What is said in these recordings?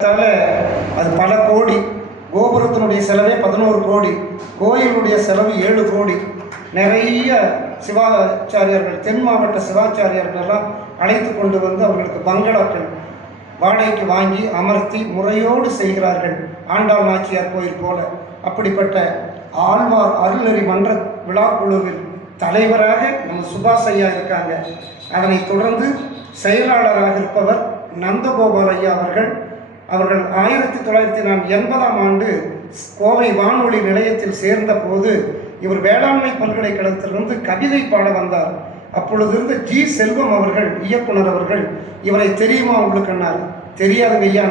அது பல கோடி. கோபுரத்தினுடைய செலவே 11 கோடி, கோயிலுடைய செலவு 7 கோடி. நிறைய சிவாச்சாரியர்கள், தென் மாவட்ட சிவாச்சாரியர்கள் எல்லாம் அழைத்து கொண்டு வந்து அவர்களுக்கு பங்களாக்கள் வாடகைக்கு வாங்கி அமர்த்தி முறையோடு செய்கிறார்கள். ஆண்டாள் நாச்சியார் கோயில் போல. அப்படிப்பட்ட ஆழ்வார் அருள்நெறி மன்ற விழாக்குழுவில் தலைவராக நம்ம சுபாஷ் ஐயா இருக்காங்க. அதனைத் தொடர்ந்து செயலாளராக இருப்பவர் நந்தகோபால் ஐயா அவர்கள் 1980ஆம் ஆண்டு கோவை வானொலி நிலையத்தில் சேர்ந்த போது இவர் வேளாண்மை பல்கலைக்கழகத்திலிருந்து கவிதை பாட வந்தார். அப்பொழுது இருந்த ஜி செல்வம் அவர்கள், இயக்குனர் அவர்கள், இவரை தெரியுமா உங்களுக்கு? தெரியாதுங்க ஐயா,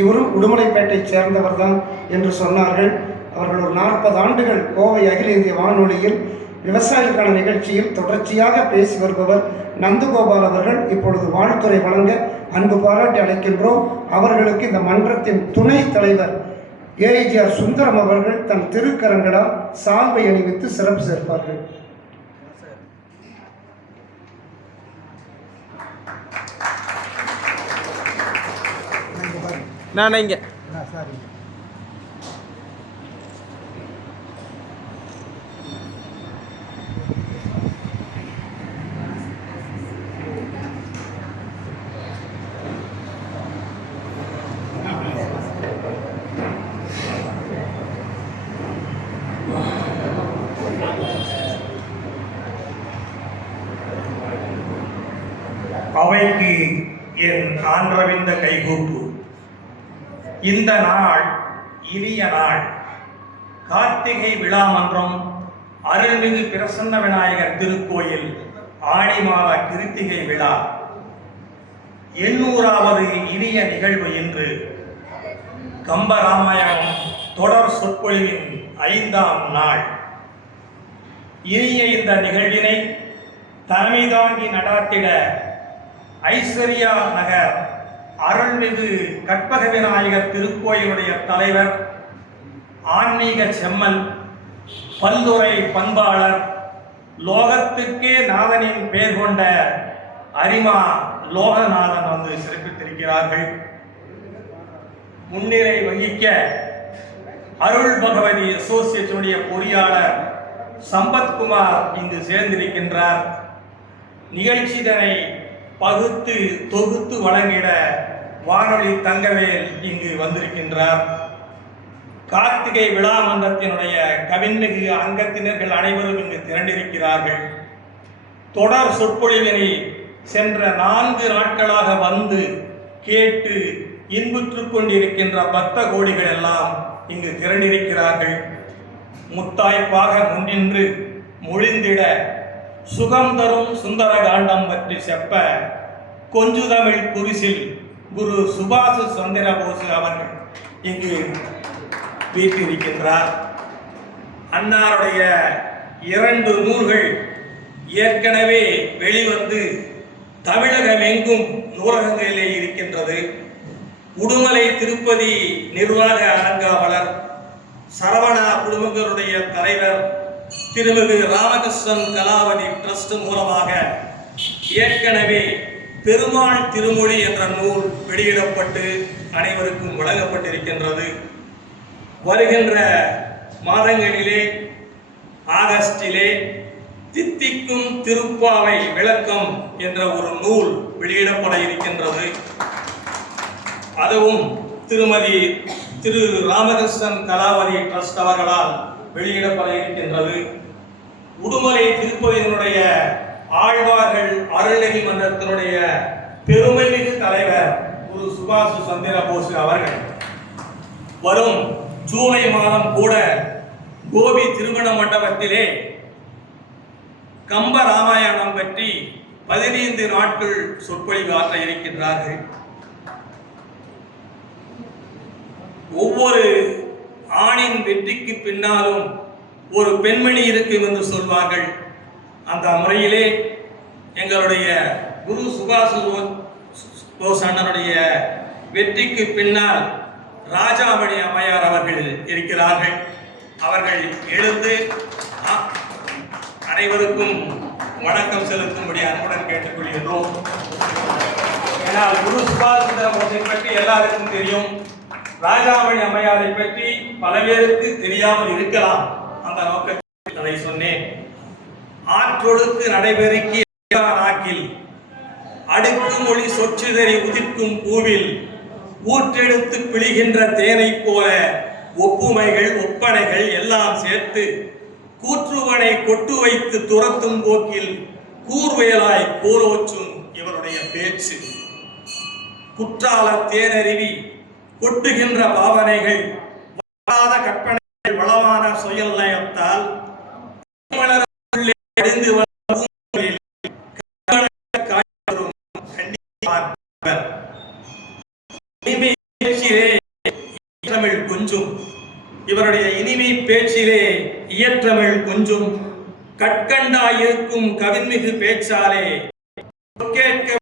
இவரும் உடுமலைப்பேட்டை சேர்ந்தவர் தான் என்று சொன்னார்கள். அவர்கள் ஒரு 40 ஆண்டுகள் கோவை அகில இந்திய வானொலியில் விவசாயிகளுக்கான நிகழ்ச்சியில் தொடர்ச்சியாக பேசி வருபவர் நந்தகோபால் அவர்கள் இப்பொழுது வாழ்த்துறை வழங்க அன்பு பாராட்டி அழைக்கின்றோம். அவர்களுக்கு இந்த மன்றத்தின் துணைத் தலைவர் ஏஐஜிஆர் சுந்தரம் அவர்கள் தன் திருக்கரங்களால் சால்வை அணிவித்து சிறப்பு சேர்ப்பார்கள். நான் இங்கே அவைக்கு என் ஆன்றவிந்த கைகூப்பு. இந்த நாள் இனிய நாள். கார்த்திகை விழா மன்றம் அருள்மிகு பிரசன்ன விநாயகர் திருக்கோயில் ஆடி மாத கிருத்திகை விழா 800வது இனிய நிகழ்வு இன்று. கம்பராமாயணம் தொடர் சொற்பொழிவின் 5ஆம் நாள். இனிய இந்த நிகழ்வினை தலைமை தாங்கி நடாத்திட ஐஸ்வர்யா நகர் அருள்மிகு கற்பக விநாயகர் திருக்கோயிலுடைய தலைவர், ஆன்மீக செம்மல், பல்துறை பண்பாளர், லோகத்துக்கே நாதனின் பெயர் கொண்ட அரிமா லோகநாதன் வந்து சிறப்பித்திருக்கிறார்கள். முன்னிலை வகிக்க அருள் பகவதி அசோசியேஷனுடைய பொறியாளர் சம்பத்குமார் இங்கு சேர்ந்திருக்கின்றார். நிகழ்ச்சிதனை பகுத்து தொகுத்து வழங்கிட வானொலி தங்கவேல் இங்கு வந்திருக்கின்றார். கார்த்திகை விழா மன்றத்தினுடைய கவின்மிகு அங்கத்தினர்கள் அனைவரும் இங்கு திரண்டிருக்கிறார்கள். தொடர் சொற்பொழிவினை சென்ற 4 நாட்களாக வந்து கேட்டு இன்புற்றுக் கொண்டிருக்கின்ற பக்த கோடிகள் எல்லாம் இங்கு திரண்டிருக்கிறார்கள். முத்தாய்ப்பாக முன்னின்று மொழிந்திட சுகம் தரும் சுந்தர காண்டம் பற்றி செப்ப கொஞ்சு தமிழ் குரிசில் குரு சுபாஷ் சந்திர போஸ் அவர்கள் இங்கு வீட்டிருக்கின்றார். அன்னாருடைய 2 நூல்கள் ஏற்கனவே வெளிவந்து தமிழகம் எங்கும் நூலகங்களிலே இருக்கின்றது. உடுமலை திருப்பதி நிர்வாக அலங்காவலர் சரவணா குடும்பங்களுடைய தலைவர் திருமிகு ராமகிருஷ்ணன் கலாவதி டிரஸ்ட் மூலமாக ஏற்கனவே பெருமாள் திருமொழி என்ற நூல் வெளியிடப்பட்டு அனைவருக்கும் வழங்கப்பட்டிருக்கின்றது. வருகின்ற மாதங்களிலே ஆகஸ்டிலே தித்திக்கும் திருப்பாவை விளக்கம் என்ற ஒரு நூல் வெளியிடப்பட இருக்கின்றது. அதுவும் திருமதி திரு ராமகிருஷ்ணன் கலாவதி டிரஸ்ட் அவர்களால் வெளியிடப்பட இருக்கின்றது. உடுமலை திருப்பதியினுடைய ஆழ்வார்கள் அருள்நெறி மன்றத்தினுடைய பெருமைமிகு தலைவர் குரு சுபாஷ் சந்திர போஸ் அவர்கள் வரும் ஜூலை மாதம் கூட கோபி திருமண மண்டபத்திலே கம்ப ராமாயணம் பற்றி 15 நாட்கள் சொற்பொழிவு ஆற்ற இருக்கின்றார்கள். ஒவ்வொரு ஆணின் வெற்றிக்கு பின்னாலும் ஒரு பெண்மணி இருக்கும் என்று சொல்வார்கள். அந்த முறையிலே எங்களுடைய குரு சுபாஷ் போஸ் அண்ணனுடைய வெற்றிக்கு பின்னால் ராஜாமணி அம்மையார் அவர்கள் இருக்கிறார்கள். அவர்கள் எழுந்து அனைவருக்கும் வணக்கம் செலுத்தும்படி அன்புடன் கேட்டுக்கொள்கின்றோம். ஏன்னால் குரு சுபாஷ் சந்திர போஸை பற்றி எல்லாருக்கும் தெரியும். ராஜாமணி அம்மையாரை பற்றி பல பேருக்கு தெரியாமல் இருக்கலாம். அந்த நோக்கத்தில் அதை சொன்னேன். ஆற்றொடுக்கு நடைபெறுக்கி நாக்கில் அடுக்கு மொழி சொற்றுதறி உதிர்க்கும் பூவில் ஊற்றெடுத்து பிழிகின்ற தேனை போல ஒப்புமைகள் ஒப்பனைகள் எல்லாம் சேர்த்து கூற்றுவனை கொட்டு வைத்து துரத்தும் போக்கில் கூர்வேலாய் கோரோச்சும் இவருடைய பேச்சு. குற்றால தேனருவி கொட்டுகின்ற பாவனைகள் வளாத கற்பனைகள் வளமான சொயல் நயத்தால் அடைந்து கொஞ்சம் இவருடைய இனிமை பேச்சிலே இயற்றமிழ் கொஞ்சம் கற்கண்டாயிருக்கும் கவின்மிகு பேச்சாலே கேட்க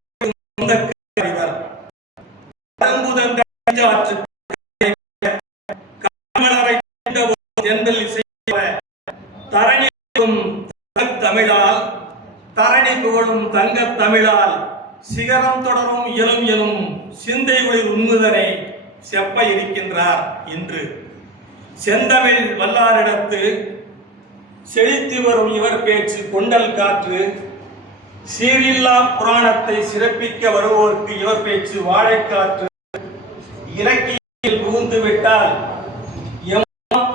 தமிழால் தரணி புகழும் தங்க தமிழால் சிகரம் தொடரும் இயலும் எனும் சிந்தைகளில் உண்முதனை செப்ப இருக்கின்றார் என்று செந்தமிழ் வல்லாரிடத்து செழித்து வரும் இவர் பேச்சு கொண்டல் காற்று. சீரில்லா புராணத்தை சிறப்பிக்க வருவோருக்கு இவர் பேச்சு வாழைக்காற்று. இலக்கியத்தில் புகுந்து விட்டால்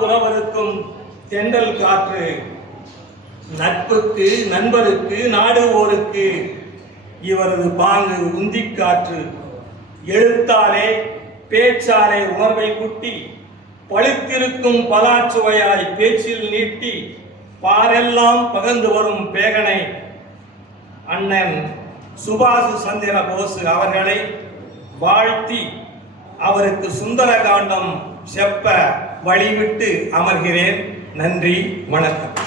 புலவருக்கும் தென்றல் காற்று. நட்புக்கு நண்பருக்கு நாடுவோருக்கு இவரது பாங்கு உந்திக் காற்று. எழுத்தாலே பேச்சாலே உணர்வை குட்டி பழுத்திருக்கும் பலாச்சுவையாய் பேச்சில் நீட்டி பாரெல்லாம் பகர்ந்து வரும் பேகனை அண்ணன் சுபாஷ் சந்திர போஸ் அவர்களை வாழ்த்தி அவருக்கு சுந்தர காண்டம் செப்ப வழிவிட்டு அமர்கிறேன். நன்றி, வணக்கம்.